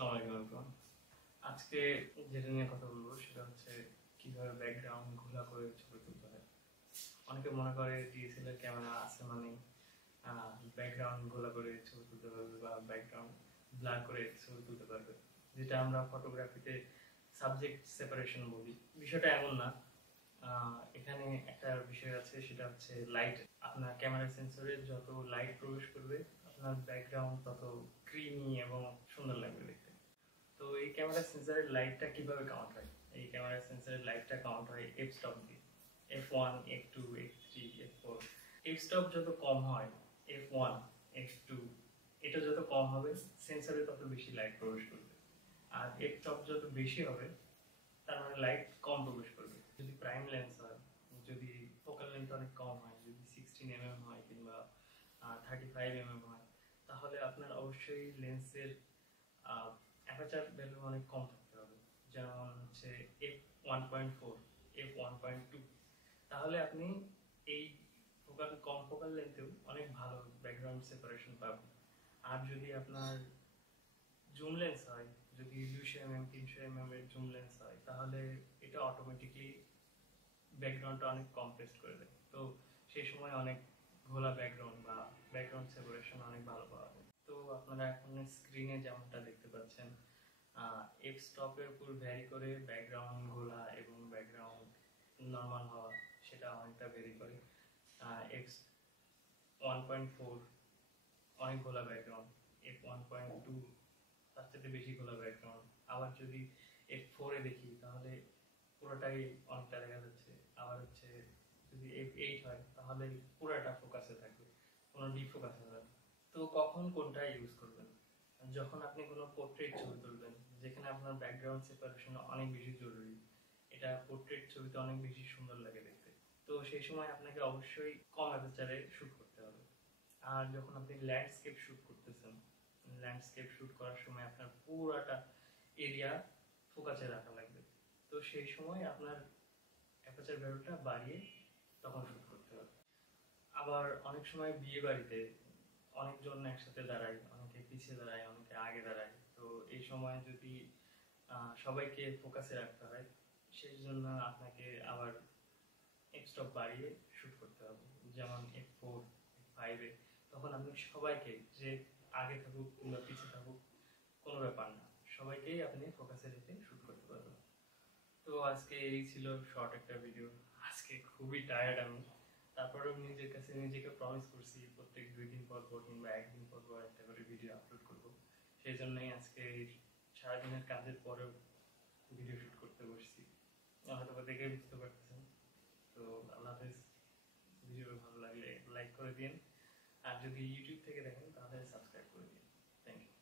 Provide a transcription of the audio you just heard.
আসসালামু আলাইকুম everyone। আজকে যেটা নিয়ে কথা বলবো সেটা হচ্ছে কিভাবে ব্যাকগ্রাউন্ড ঘোলা করে ছবি তুলতে হয়। অনেকে মনে করে ডিএসএলআর ক্যামেরা আছে মানে ব্যাকগ্রাউন্ড ঘোলা করে ছবি তুলতে পারবে বা ব্যাকগ্রাউন্ড ব্লার করে ছবি তুলতে পারবে, যেটা আমরা ফটোগ্রাফিতে সাবজেক্ট সেপারেশন বলি। বিষয়টা এমন না। এখানে একটা বিষয় আছে, সেটা হচ্ছে লাইট। আপনার ক্যামেরা সেন্সরে যত লাইট প্রবেশ করবে আপনার ব্যাকগ্রাউন্ড তত ক্রিমি এবং সুন্দর লাগবে দেখতে। তো এই ক্যামেরা সেন্সরের লাইটটা কিভাবে কাউন্ট হয়? এই ক্যামেরা সেন্সরের লাইটটা কাউন্ট হয় এফ স্টপ দিয়ে। F1, F2, F3, F4। F stop যত কম হয়, F1, F2, এটা যত কম হবে সেন্সরে তত বেশি লাইট প্রবেশ করবে। আর এফ স্টপ যত বেশি হবে তার মানে লাইট কম প্রবেশ করবে। যদি প্রাইম লেন্স হয়, যদি ফোকাল লেন্থ অনেক কম হয়, যদি 16 mm হয় কিংবা 35 mm হয়, তাহলে আপনার অবশ্যই লেন্সের অ্যাপারচার ভ্যালু অনেক কম থাকতে হবে। যেমন হচ্ছে f1.4, f1.2। তাহলে আপনি এই কম ফোকাল লেন্থেও অনেক ভালো ব্যাকগ্রাউন্ড সেপারেশন পাবেন। আর যদি আপনার জুম লেন্স হয়, যদি 200 mm 300 mm এর জুম লেন্স হয়, তাহলে এটা অটোমেটিকলি ব্যাকগ্রাউন্ডটা অনেক কম্প্রেস করে দেয়। তো সেই সময় অনেক ঘোলা ব্যাকগ্রাউন্ড বা ব্যাকগ্রাউন্ড সেপারেশন অনেক ভালো পাওয়া যায়। তো আপনারা এখন স্ক্রিনে যেমনটা দেখতে পাচ্ছেন, এফ স্টপের উপর ভ্যারি করে ব্যাকগ্রাউন্ড ঘোলা এবং ব্যাকগ্রাউন্ড নর্মাল হওয়া সেটা অনেকটা ভ্যারি করে। এক্স 1.4 অনেক ঘোলা ব্যাকগ্রাউন্ড, F1.2 তার থেকে বেশি ঘোলা ব্যাকগ্রাউন্ড। আবার যদি F4 এ দেখি তাহলে পুরোটাই অনেকটা দেখা যাচ্ছে। আবার হচ্ছে যদি F8 হয় তাহলে পুরোটা ফোকাসে থাকবে, কোনো ডিফোকাস হবে না। তো কখন কোনটা ইউজ করবেন? যখন আপনি কোনো পোর্ট্রেট ছবি তুলবেন যেখানে আপনার ব্যাকগ্রাউন্ড সেপারেশন অনেক বেশি জরুরি, এটা পোর্ট্রেট ছবিতে অনেক বেশি সুন্দর লাগে দেখতে। তো সেই সময় আপনাকে অবশ্যই কম অ্যাপারচারে শুট করতে হবে। আর যখন আপনি ল্যান্ডস্কেপ শুট করতেছেন, ল্যান্ডস্কেপ শুট করার সময় আপনার পুরাটা এরিয়া ফোকাসে রাখা লাগবে। তো সেই সময় আপনার অ্যাপারচার ভ্যালুটা বাড়িয়ে তখন শুট করতে হবে। আবার অনেক সময় বিয়ে বাড়িতে অনেকজন একসাথে দাঁড়ায়, অনেকে পিছিয়ে দাঁড়ায়, অনেকে আগে দাঁড়ায়। তো এই সময় যদি সবাইকে ফোকাসে রাখতে হয়, সেই জন্য আপনাকে আবার এক্সট্রা বাড়িয়ে শুট করতে হবে। যেমন F4, F5-এ তখন আপনি সবাইকে, যে আগে থাকুক কিংবা পিছিয়ে থাকুক কোনো ব্যাপার না, সবাইকেই আপনি ফোকাসে রেখে শুট করতে পারবেন। তো আজকে এই ছিল শর্ট একটা ভিডিও। আজকে খুবই টায়ার্ড আমি, তারপরেও নিজের কাছে নিজেকে প্রমিস করছি প্রত্যেক 2 দিন পর পর কিংবা 1 দিন পর পর একটা করে ভিডিও আপলোড করব। সেই জন্যই আজকে সারাদিনের কাজের পরেও ভিডিও শুট করতে বসছি। হয়তো বা দেখে বুঝতে পারতেছেন। তো আল্লাহ হাফেজ। ভিডিও ভালো লাগলে লাইক করে দিন, আর যদি ইউটিউব থেকে দেখেন তাহলে সাবস্ক্রাইব করে দিন। Thank you.